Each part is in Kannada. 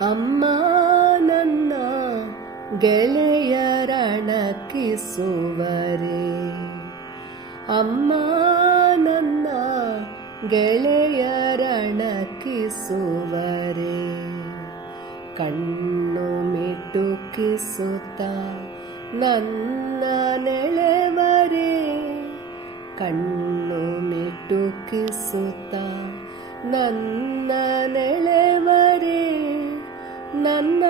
ಅಮ್ಮ ನನ್ನ ಗೆಳೆಯರಣಕ್ಕಿಸುವರೆ, ಅಮ್ಮ ನನ್ನ ಗೆಳೆಯರಣಕ್ಕಿಸುವರೆ. ಕಣ್ಣು ಮಿಟುಕಿಸುತ್ತ ನನ್ನ ನೆಳೆವರೆ, ಕಣ್ಣು ಮಿಟುಕಿಸುತ್ತ ನನ್ನ ನೆಳೆವರೆ. ನನ್ನ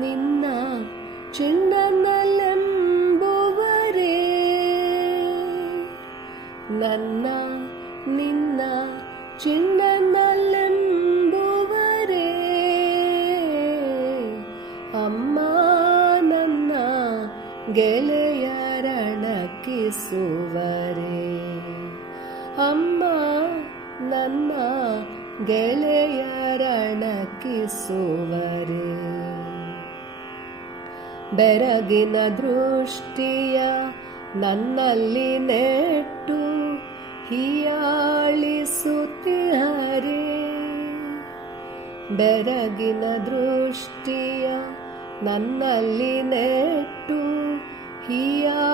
ನಿನ್ನ ಚಿಣ್ಣನಲ್ಲೆಂಬುವರೆ, ನನ್ನ ನಿನ್ನ ಚಿಣ್ಣನಲ್ಲೆಂಬುವರೆ. ಅಮ್ಮ ನನ್ನ ಗೆಳೆಯರಣಕ್ಕಿಸುವರೆ, ಅಮ್ಮ ನನ್ನ ಗೆಳೆಯರಣಕ್ಕಿಸುವರೆ. ಬೆರಗಿನ ದೃಷ್ಟಿಯ ನನ್ನಲ್ಲಿ ನೆಟ್ಟು ಹೀಯಾಳಿಸುತ್ತಿಹರೆ, ಬೆರಗಿನ ದೃಷ್ಟಿಯ ನನ್ನಲ್ಲಿ ನೆಟ್ಟು ಹೀಯಾಳಿಸುತ್ತಿಹರೆ.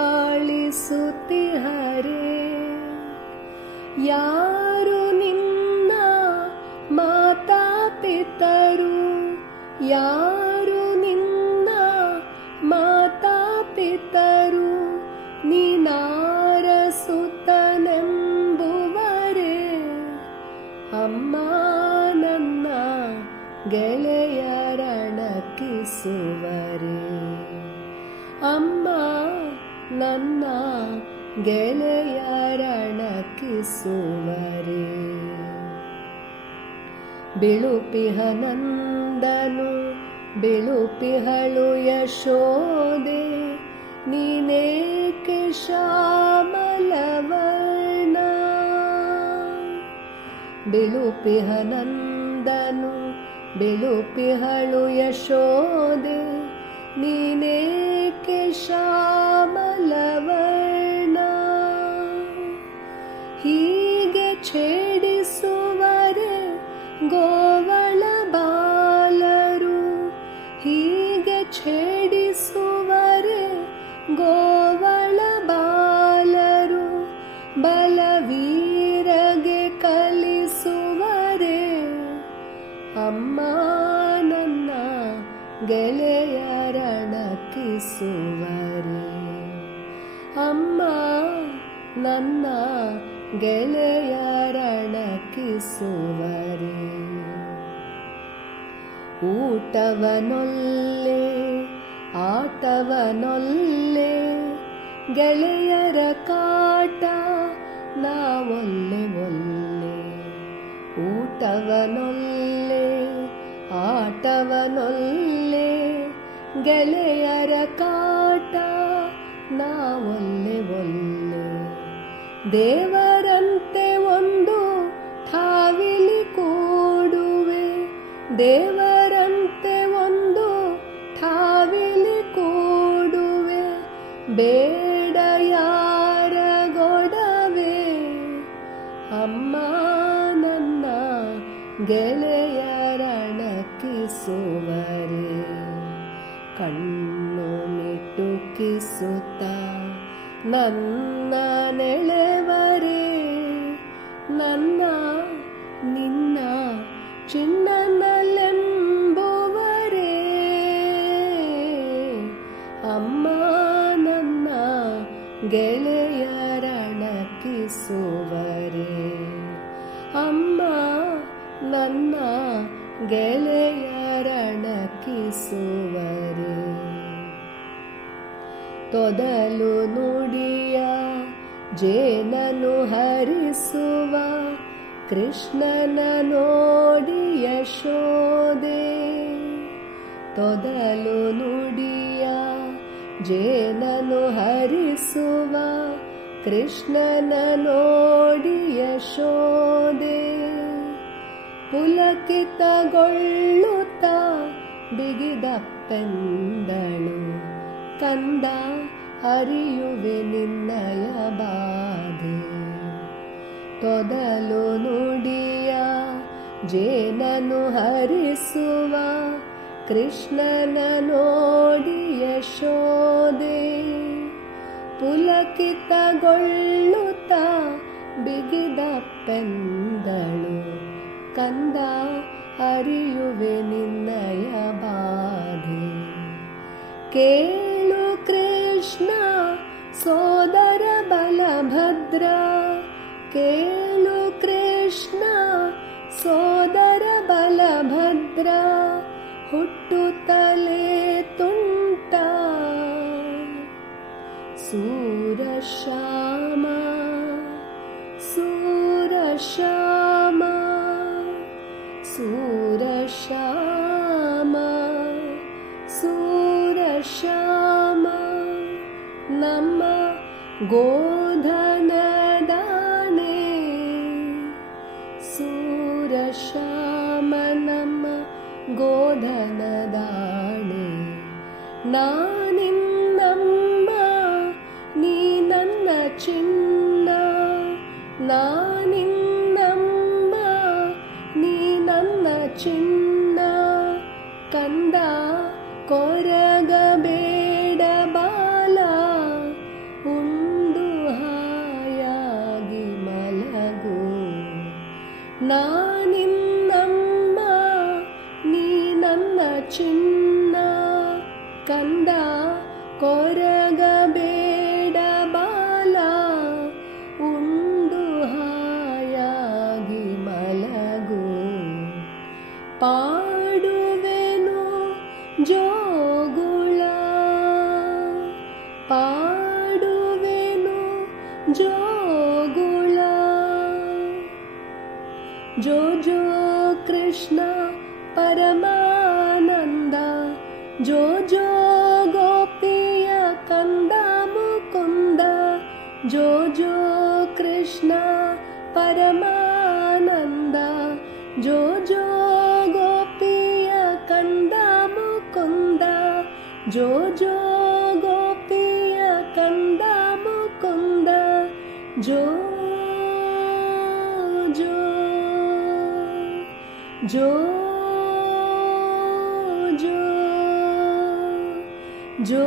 ಯಾರು ನಿನ್ನ ಮಾತಾ ಪಿತರು, ಯಾರು ನಿನ್ನ ಮಾತಾ ಪಿತರು, ನೀನಾರಸುತ್ತನೆಂಬುವರೆ. ಅಮ್ಮ ನನ್ನ ಗೆಳೆಯರಣಕ್ಕಿಸುವರೆ, ಅಮ್ಮ ನನ್ನ ಗೆಳೆಯರಣಕ್ಕಿಸುವರೆ. ಬಿಳುಪಿಹ ನಂದನು ಬಿಳುಪಿಹಳು ಯಶೋದೆ, ನೀನೇಕೆ ಶ್ಯಾಮಲವರ್ಣ. ಬಿಳುಪಿಹ ನಂದನು ಬಿಳುಪಿಹಳು ಯಶೋದೆ, ನೀನೇಕೆ ಶ್ಯಾಮಲವರ್ಣ. ಹೀಗೆ ಛೇಡಿಸುವರೆ ಗೋವಳ ಬಾಲರು, ಹೀಗೆ ಛೇಡಿಸುವರೆ ಗೋವಳ ಬಾಲರು. ಬಲವೀರಗೆ ಕಲಿಸುವರೆ, ಅಮ್ಮ ನನ್ನ ಗೆಳೆಯರಣಕ್ಕಿಸುವರೆ, ಅಮ್ಮ ನನ್ನ ಗೆಳೆಯರಣಕ್ಕಿಸುವರೆ. ಊಟವನೊಲ್ಲೆ ಆಟವನೊಲ್ಲೆ ಗೆಳೆಯರ ಕಾಟ ನಾವೊಲ್ಲೆ ಒಲ್ಲೆ. ಊಟವನೊಲ್ಲೆ ಆಟವನೊಲ್ಲೆ ಗೆಳೆಯರ ಕಾಟ ನಾವೊಲ್ಲೆ ಒಲ್ಲೆ. ದೇವರಂತೆ ಒಂದು ಠಾವಿಲಿ ಕೂಡುವೆ, ದೇವರಂತೆ ಒಂದು ಠಾವಿಲಿ ಕೂಡುವೆ. ಬೇಡ ಯಾರ ಗೊಡವೆ, ಅಮ್ಮ ನನ್ನ ಗೆಳೆಯರಣಕ್ಕಿಸುವರೆ. ಕಣ್ಣು ಮಿಟುಕಿಸುತ್ತ ನನ್ನ ನೆಳೆವರೆ, ನನ್ನ ನಿನ್ನ ಚಿಣ್ಣನಲ್ಲೆಂಬುವರೆ. ಅಮ್ಮ ನನ್ನ ಗೆಳೆಯರಣಕ್ಕಿಸುವರೆ, ಅಮ್ಮ ನನ್ನ ಗೆಳೆಯರಣಕ್ಕಿಸುವರೆ. ತೊದಲು ನುಡಿಯ ಜೇನನು ಹರಿಸುವ ಕೃಷ್ಣನ ನೋಡಿ ಯಶೋದೆ, ತೊದಲು ನುಡಿಯ ಜೇನನು ಹರಿಸುವ ಕೃಷ್ಣನ ನೋಡಿ ಯಶೋದೆ. ಪುಲಕಿತಗೊಳ್ಳುತ್ತ ಬಿಗಿದಪ್ಪೆಂದಳು, ಕಂದ ಅರಿಯುವೆ ನಿನ್ನಯ ಬಾಧೆ. ತೊದಲು ನುಡಿಯ ಜೇನನು ಹರಿಸುವ ಕೃಷ್ಣನ ನೋಡಿ ಯಶೋದೆ ಪುಲಕಿತಗೊಳ್ಳುತ್ತ ಬಿಗಿದಪ್ಪೆಂದಳು. ಕಂದ ಅರಿಯುವೆ ನಿನ್ನಯ ಬಾಧೆ, ಕೇಳು ಕೃಷ್ಣ ಸೋದರ ಬಲಭದ್ರ, ಕೇಳು ಕೃಷ್ಣ ಸೋದರ ಬಲಭದ್ರ, ಹುಟ್ಟುತ್ತಲೇ ತುಂಟ ಸೂರಶ್ಯಾಮ ಸೂರಶ್ಯಾಮ ಸೂರಶ್ಯಾಮ ಸೂರಶ್ಯಾಮ ನಮ್ಮ ಗೋಧನದಾಣೆ, ಸೂರಶ್ಯಾಮ ನಮ್ಮ ಗೋಧನದಾಣೆ. ನಾನಿನ್ನಮ್ಮ ನೀ ನನ್ನ ಚಿನ್ನ, ನಾನಿನ್ನಮ್ಮ ನೀ ನನ್ನ ಚಿನ್ನ. ಕಂದ ಕೊರಗಬೇಡ ಬಾಲ, ಉಂಡು ಹಾಯಾಗಿ ಮಲಗು. ನಾನಿನ್ನಮ್ಮ ನೀ ನನ್ನ ಚಿನ್ನ, ಕಂದ ಕೊರಗಬೇಡ ಬಾಲ, ಉಂಡು ಹಾಯಾಗಿ ಮಲಗು. ಪಾಡುವೆನು ಜೋಗುಳ, ಪಾಡುವೆನು ಜೋಗುಳ. ಜೋ ಜೋ ಕೃಷ್ಣ ಪರಮಾನಂದ, ಜೋ ಜೋ ಗೋಪಿಯ ಕಂದ ಮುಕುಂದ. ಜೋ ಜೋ ಕೃಷ್ಣ ಪರಮಾನಂದ, ಜೋ ಜೋ ಗೋಪಿಯ ಕಂದ ಮುಕುಂದ. ಜೋ ಜೋ ಗೋಪಿಯ ಕಂದ ಮುಕುಂದ. ಜೋ ಜೋ ಜೋ ಜೋ ಜೋ